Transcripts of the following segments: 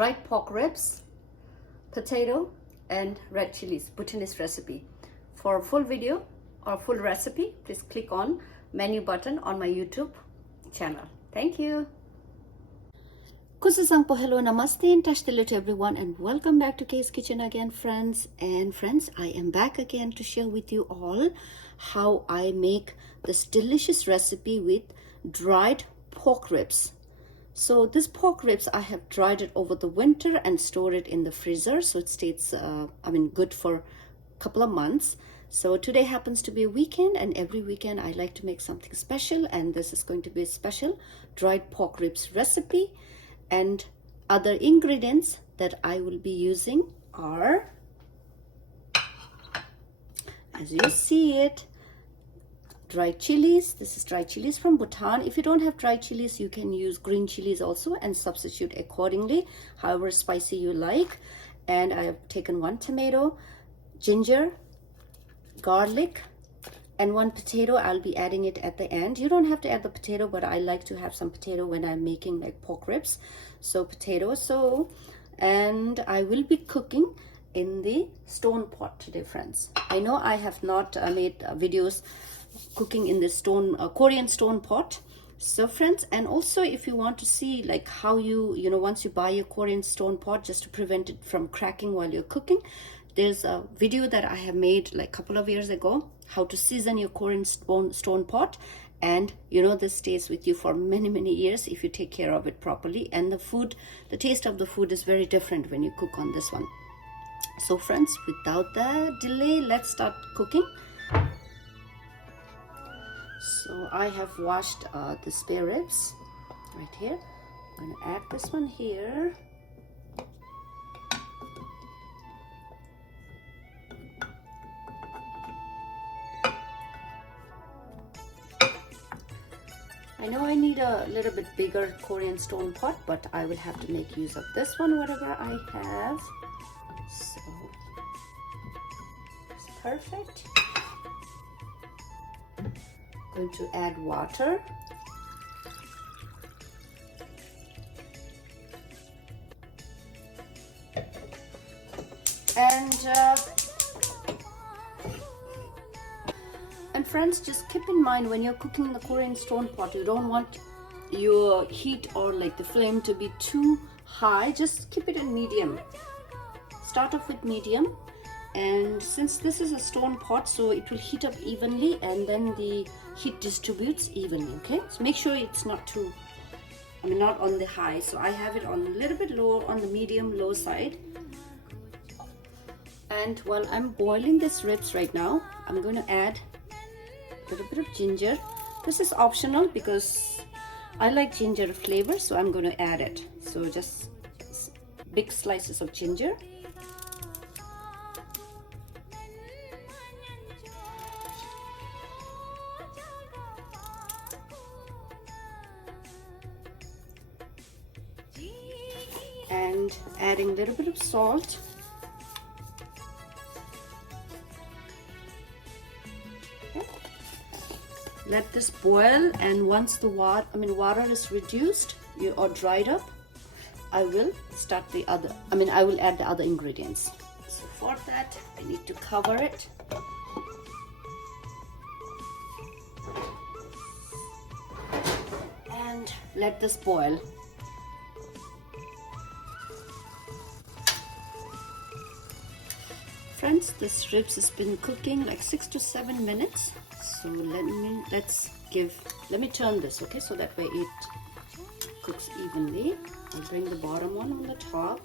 dried pork ribs, potato, and red chilies, Bhutanese recipe. For full video or full recipe, please click on menu button on my YouTube channel. Thank you. Kusasangpo, hello, namaste, and tashtele to everyone, and welcome back to Kay's Kitchen again, friends. And friends, I am back again to share with you all how I make this delicious recipe with dried pork ribs. So this pork ribs, I have dried it over the winter and stored it in the freezer, so it stays good for a couple of months. So today happens to be a weekend, and every weekend I like to make something special, and this is going to be a special dried pork ribs recipe. And other ingredients that I will be using are, as you see it, dried chilies. This is dried chilies from Bhutan. If you don't have dried chilies, you can use green chilies also and substitute accordingly, however spicy you like. And I have taken 1 tomato, ginger, garlic, and 1 potato. I'll be adding it at the end. You don't have to add the potato, but I like to have some potato when I'm making like pork ribs. So potato. And I will be cooking in the stone pot today, friends. I know I have not made videos cooking in this Korean stone pot. So friends, and also if you want to see like how once you buy your Korean stone pot, just to prevent it from cracking while you're cooking, there's a video that I have made like a couple of years ago, how to season your Korean stone pot. And this stays with you for many years if you take care of it properly. And the taste of the food is very different when you cook on this one. So friends, without the delay, let's start cooking. So I have washed the spare ribs right here. I'm going to add this one here. I know I need a little bit bigger Korean stone pot, but I will have to make use of this one, whatever I have. So it's perfect. I'm going to add water. And friends, just keep in mind when you're cooking in the Korean stone pot, you don't want your heat or like the flame to be too high. Just keep it in medium. Start off with medium. And since this is a stone pot, so it will heat up evenly, and then the heat distributes evenly, okay? So make sure it's not not on the high. So I have it on a little bit lower, on the medium low side. And while I'm boiling this ribs right now, I'm going to add a little bit of ginger. This is optional because I like ginger flavor, so I'm going to add it. So just big slices of ginger. And adding a little bit of salt. Okay. Let this boil, and once the water is reduced or dried up, I will I will add the other ingredients. So for that, I need to cover it. And let this boil. Friends, this ribs has been cooking like 6 to 7 minutes. So let me turn this, okay, so that way it cooks evenly. I'll bring the bottom one on the top.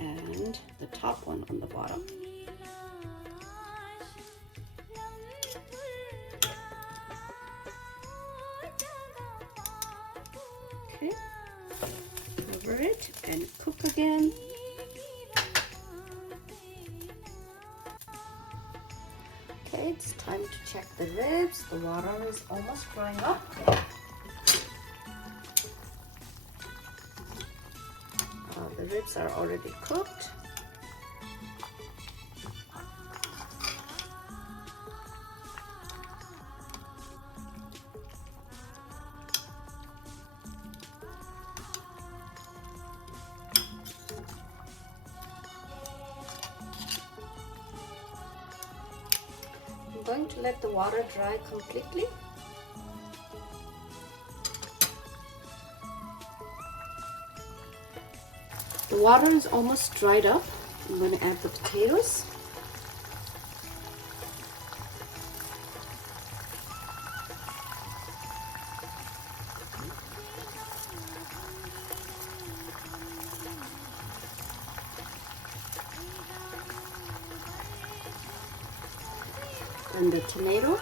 And the top one on the bottom. Okay, cover it and cook again. Okay, it's time to check the ribs. The water is almost drying up. The ribs are already cooked. going to let the water dry completely. The water is almost dried up. I'm going to add the potatoes. And the tomato.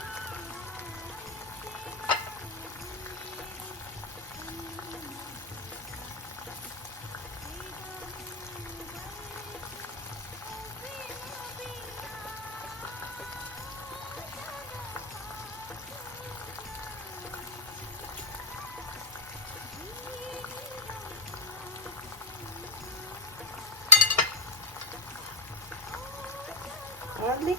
Garlic.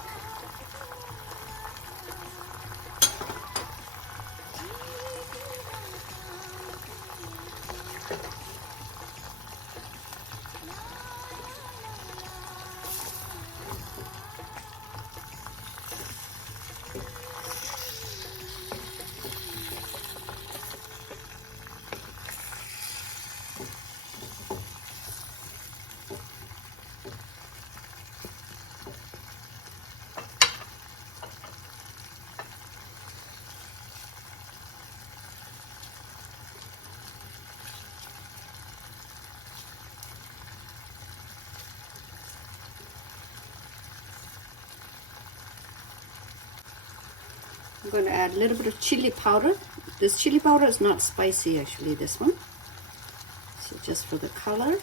I'm going to add a little bit of chili powder. This chili powder is not spicy actually, this one. So just for the color.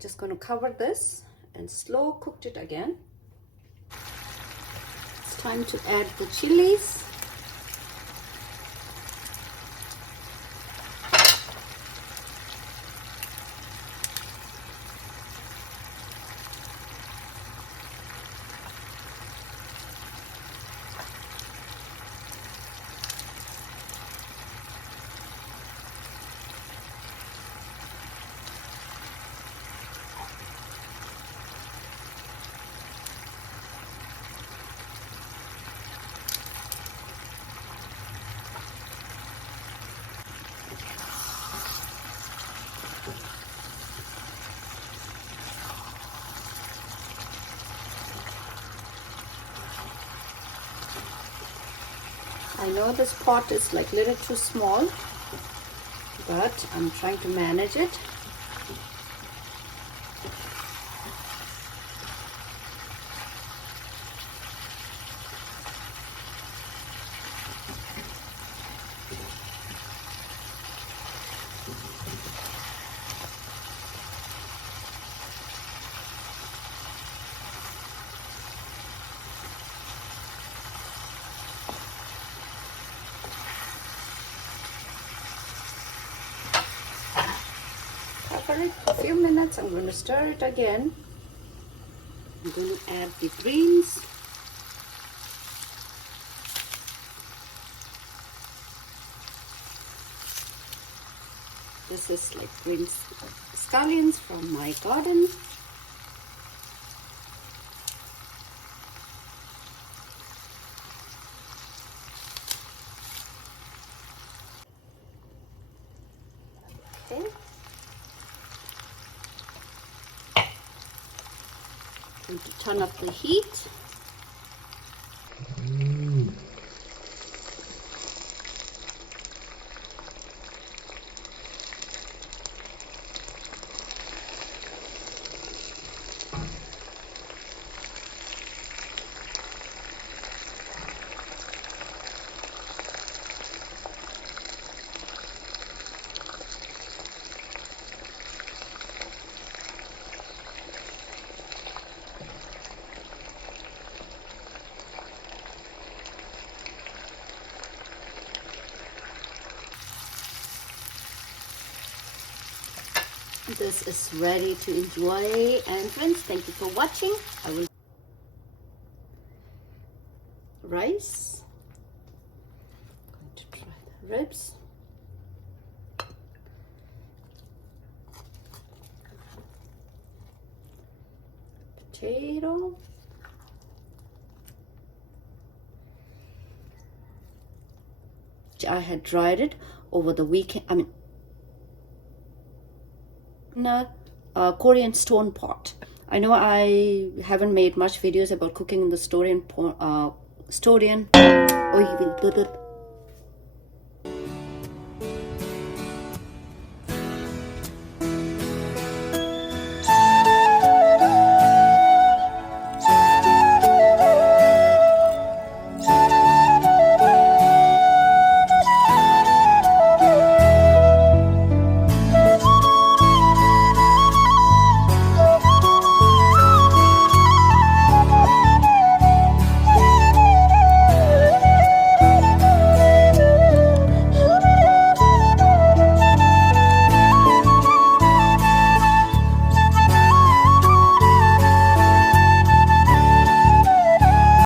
Just going to cover this and slow cooked it again. It's time to add the chilies. I know this pot is like a little too small, but I'm trying to manage it. Cover it for a few minutes. I'm going to stir it again. I'm going to add the greens. This is like green scallions from my garden. Okay. Going to turn up the heat. This is ready to enjoy, and friends, thank you for watching. I will rice. I'm going to try the ribs. potato. I had dried it over the weekend. I mean, in a Korean stone pot. I know I haven't made much videos about cooking in the Korean